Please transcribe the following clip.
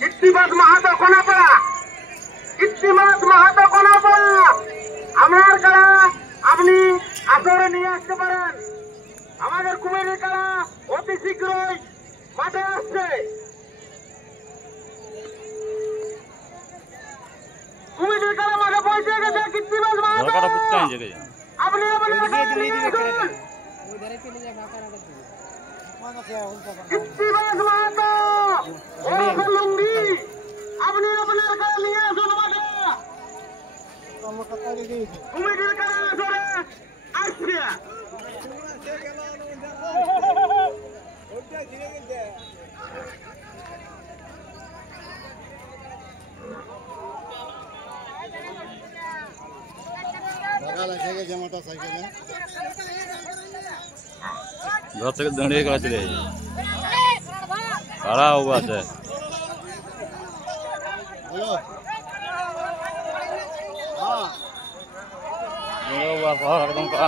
কৃত্তিবাস মাহাতো কোনাপাড়া, কৃত্তিবাস মাহাতো কোনাপাড়া আপনার কারা আপনি আসরে নিয়ে আসতে পারেন। আমাদের কুমিরের কারা অতি শীঘ্রই মাঠে আসছে। কুমিরের কারা মাঠে পৌঁছে গেছে। কৃত্তিবাস মাহাতো আপনি কৃত্তিবাস মাহাতো লুঙ্গি আপনি আপনার কারা নিয়ে আসুন মাঠে। কুমিরের কারা আসরে আসছে। घर तक दंडे का चले खड़ा हुआ है। एकदम का